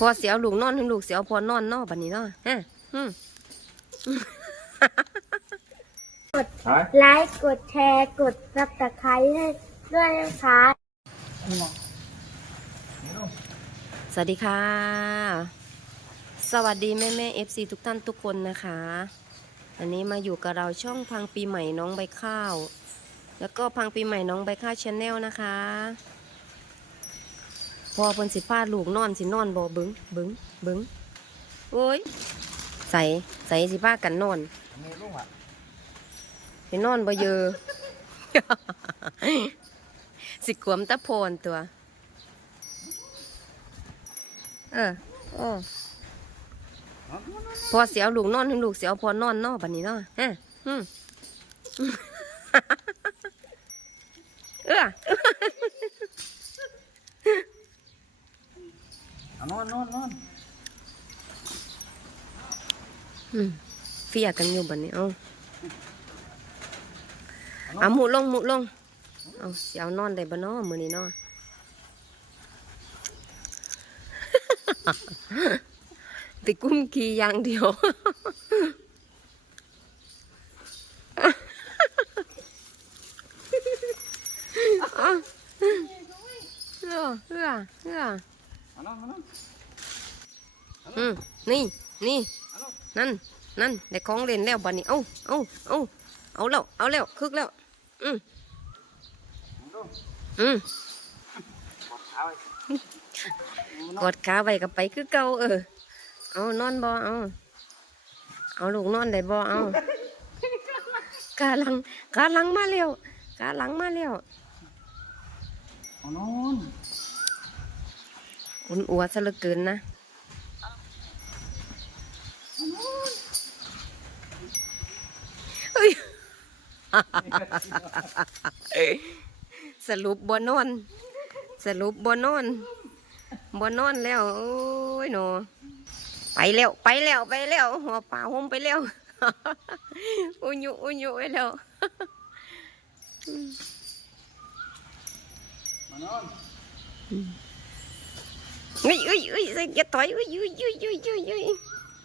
พอเสียวลูกนอนถึงลูกเสียวพอนอนเนอบันนี้เนาะฮะอืมหายไลค์กดแชร์กดซับสไครต์ให้ด้วยนะคะสวัสดีค่ะ สวัสดีแม่แม่เอฟซีทุกท่านทุกคนนะคะ อันนี้มาอยู่กับเราช่องพังปีใหม่น้องใบข้าว แล้วก็พังปีใหม่น้องใบข้าวชาแนลนะคะ พอเพิ่นสิพาลูกนอนสินอนบ่บึ้งบึ้งบึ้งโอ้ยใส่ใส่สิพากันนอนมีลูกอะไปนอนบ่เยอสิกวมตะโพนตัว เออโอ้พอเสียวลูกนอนถึงลูกเสียวพอนอนเนอบันนี้เนาะฮะอืมเออ เอานอนนอนนอนอืมเฟียกันอยู่บันนี้เอาเอาหมุลงหมุลงเอาเสียวนอนได้บ่เนาะมื้อนี้เนาะไปกุ้มขี่อย่างเดียวเอื้อเอื้อเอื้อเอานอนมานอนอืมนี่นี่นั่นนั่นได้ของเล่นแล้วบัดนี้เอ้าเอ้าเอ้าเอาแล้วเอาแล้วคึกแล้ว อืมดูอืมปวดเท้าไอ้กดขาไว้กับไปคือเก่าเออเอานอนบ่เอาเอาลูกนอนได้บ่เอากาหลังกาหลังมาแล้วกาหลังมาแล้วเอานอน อุ่นอัวซะเหลือเกินนะเฮ้ยสรุปบ่นอน สรุปบ่นอนบ่นอนแล้ว โอ้ยหนอไปแล้ว ไปแล้ว ไปแล้ว หัวป่าหมไปแล้ว อุญยุอุญยุไปแล้วมานอน เฮ้ยเฮ้ยเฮ้ยใส่อย่าต่อยเฮ้ยเฮ้ยเฮ้ยเฮ้ยเฮ้ยเฮ้ย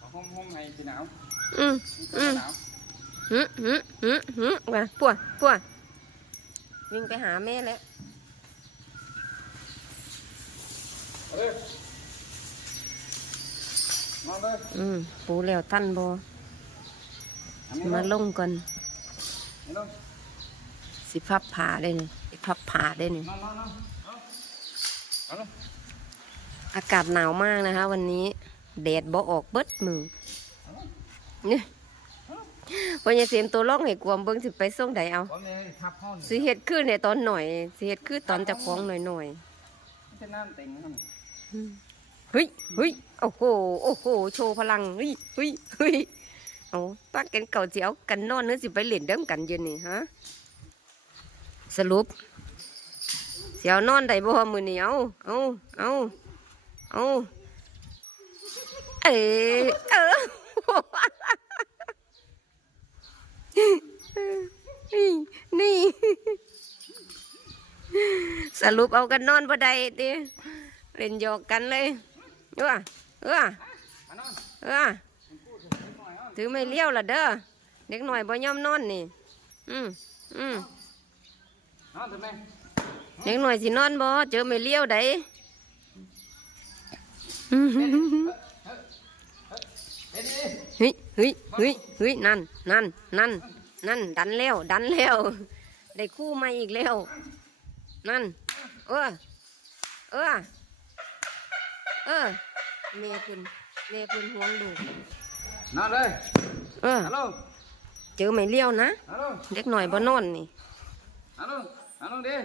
เอาห้องห้องให้พี่หนาวอืมมีตัวหนาวหืมหืมหืมหืมมาปัวปัววิ่งไปหาแม่แล้วเอาเลยนอนเลยอืมปูแล้วท่านบออันนี้มาลงก่อนนี่ลงสิพับผ่าได้นี่สิพับผ่าได้นี่นอนนอนนอนเอาเอาเลย อากาศหนาวมากนะคะ วันนี้แดดบ่ออกเบิดมือนี่พอจะเสียมตัวล่องให้กวมเบิ้งสิไปส่งใดเอาสิเห็ดขึ้นในตอนหน่อยสิเฮ็ดขึ้นตอนจะคล้องหน่อยหน่อยเฮ้ยเฮ้ยโอ้โหโอ้โหโชว์พลังเฮ้ยเฮ้ยเฮ้ยเอาป้ากันเก่าเสียวกันนอนเนื้อสิไปเล่นเดิมกันยืนนี่ฮะสรุปเสียวนอนได้บ่มือเหนียวเอาเอา เอาเออเออนี่นี่สรุปเอากันนอนบ่ได้ติเล่นหยอกกันเลยเออเออมานอนเออถือไม่เลี้ยวละเด้อเด็กหน่อยบ่ยอมนอนนี่ อืมอืมนอนทำไมเด็กหน่อยสินอนบ่เจอไม่เลี้ยวได้อืม เฮ้ยเฮ้ยเฮ้ยเฮ้ยนั่นนั่นนั่นนั่นดันแล้วดันแล้วได้คู่มาอีกแล้ว นั่น เออ เออ เออเมย์คุณเมย์คุณห่วงดูกนอนเลยเออเจอไม่เลี้ยวนะเด็กหน่อยบ่นอนนี่ฮัลโหลฮัลโหลดิ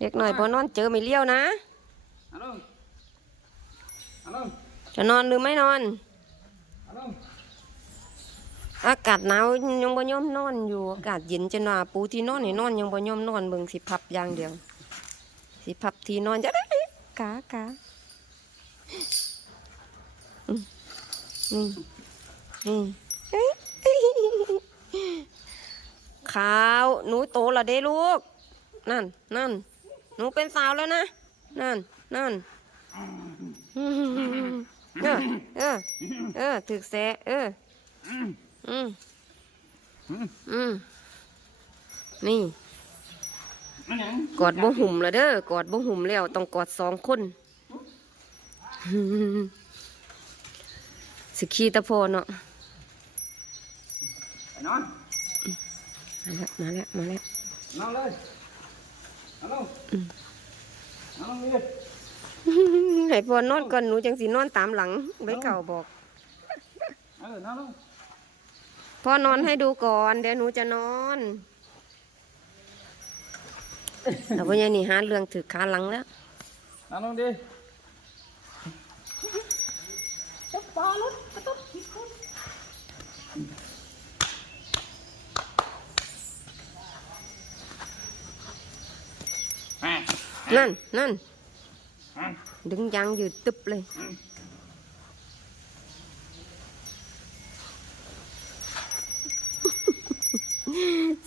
เด็กหน่อยบ่นอนเจอไม่เลี้ยวนะ ฮัลโหลฮัลโหล จะนอนหรือไม่นอนฮัลโหลอากาศหนาวยังบ่ยอมนอนอยู่อากาศเย็นจนว่าปูที่นอนให้นอนยังบ่ยอมนอนเบิ่งสิพับอย่างเดียว สิพับที่นอนจะได้กากาอืมอืมอืมเอ้ยขาวหนูโตและเด้ลูก นั่นนั่นหนูเป็นสาวแล้วนะ นั่นนั่น เอถึกแซะเอออืมอืมอืมอืมนี่กอดบ่หุ่มแล้วเด้อกอดบ่หุ่มแล้วต้องกอดสองคนสิขี้ตะโพเนาะนอนมาแล้วมาแล้วมาแล้วนอนเลยเอาลงอืมเอาลงเลย ให้พอนอนก่อนหนูจังสินอนตามหลังใบเก่าบอก เออนอนลงพอนอนให้ดูก่อน เดี๋ยวหนูจะนอนแต่ว่ายังนี่หาเรื่องถือขาหลังแล้วนอนลงดิอะนั่นนั่นอะ ดึงยางยืดตึบเลย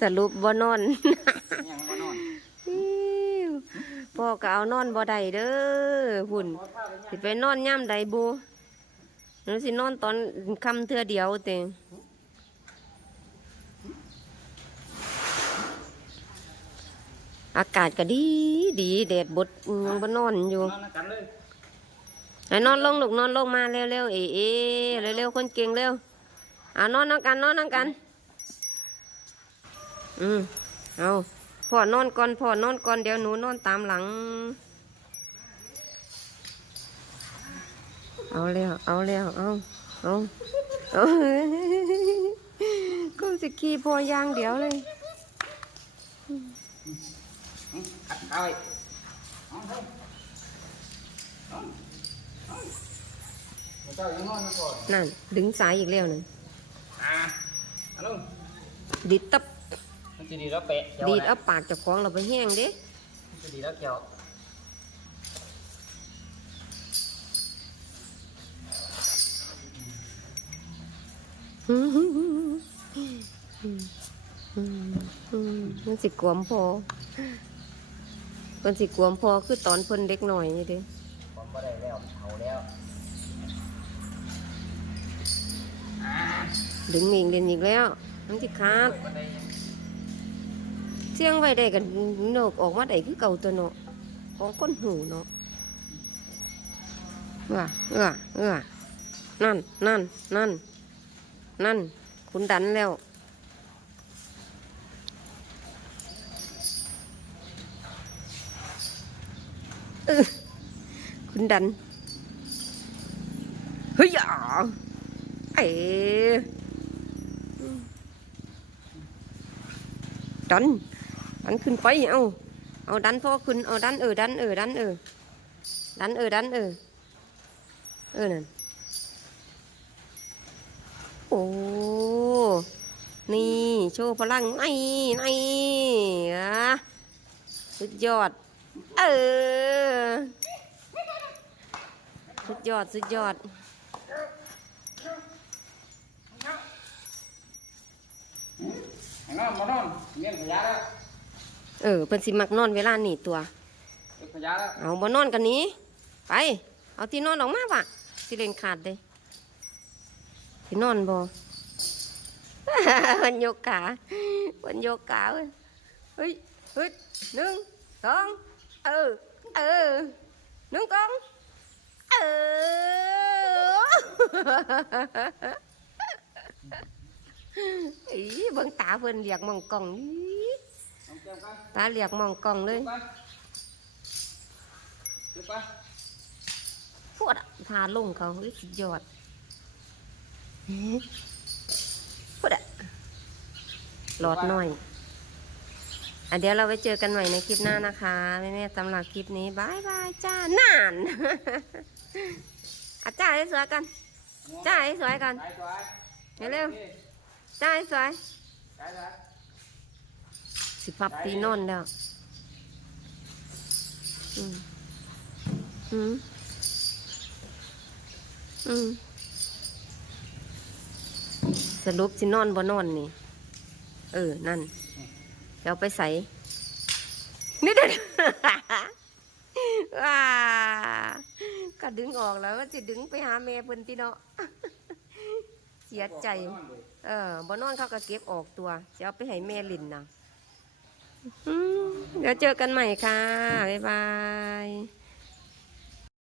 สรุปบ่นอนยังบ่นอนพ่อก็เอานอนบ่ได้เด้อหุ่นสิไปนอนย่ำใดบูหนูสินอนตอนค่ำเทื่อเดียวเตง อากาศก็ดีดีแดดบดยังบ่นอนอยู่นอนนำกันเลยให้นอนลงลูกนอนลงมาเร็วๆเอเอเร็วๆคนเก่งเร็วเอานอนนังกันนอนนังกัน อืมเอาพ่อนอนก่อนพ่อนอนก่อนเดี๋ยวหนูนอนตามหลัง เอาแล้วเอาแล้วเอาเอาเอาก็จะขี่พอย่างเดียวเลย ขัดขาไว้เอาเถอะเอาเอาเอาเจ้ายังนอนอยู่ก่อนนั่น ดึงสายอีกแล้วนึงอะเอาลงดิดตับมันจะดีแล้วเปะเยวดีดนะเอาปากเจากของเราไปแห้งเด้มันจะดีแล้วเกี่ยวอืมมันสิกวมพอ มันสิกวมพอคือตอนเพิ่นเด็กหน่อยนี่เด้ผมก็ได้แล้วเอาแล้วดึงเองเด่นอีกแล้วมันสิขาดมันได้เสียงไว้ได้กันโนกออกมาได้คือเก่าตัวเนาะของคนหูเนาะเออเออเออนั่นนั่นนั่นนั่นคุณดันแล้ว เออ คุณดัน เฮ้ยอเอ๋ดัน ดันขึ้นไป เอา เอาดันพ่อขึ้น เอาดันเออ ดันเออ ดันเออ ดันเออ ดันเออ เออนั่นโอ้ นี่ โชว์พลังไอ้ไอ้อะสุดยอด ออ สุดยอด สุดยอดให้นอนมานอนเงี้ยขยะแล้วเออเพิ่นสิมักนอนเวลานี่ตัว เก็บขยะแล้วเอาบ่นอนกันนี้ ไป เอาที่นอนออกมาปะสิเล่นขาดเลยที่นอนบ่ มันโยกขามันโยกขาเว้ยเฮ้ยเฮ้ยหนึ่งสอง เออ เออหนึ่งสอง เอออีเบิ่งตาเพิ่นเรียกมองกล่องอีเอาเก็บกันตาเรียกมองกล่องเลยเก็บกันเก็บไปพวดอะพาลงเขาเฮ้ยสุดยอดเฮ้ยพวดอะหลอดหน่อย อะเดี๋ยวเราไปเจอกันใหม่ในคลิปหน้านะคะแม่แม่ๆสำหรับคลิปนี้บายบายจ้านานอาจ้าให้สวยกันจ้าให้สวยกันเร็วจ้าให้สวยสิพับตีนอนแล้วอืมอืมอืมสรุปสินอนบ่นอนนี่ เออ นั่น เดี๋ยวไปใส่นี่เด็ดว้าก็ดึงออกแล้วจะดึงไปหาแม่เพิ่นที่เนาะเสียใจบอกว่านอนเออบอนอนเขาก็เก็บออกตัวจะเอาไปให้แม่ลินนะเดี๋ยวเจอกันใหม่ค่ะ บ๊ายบาย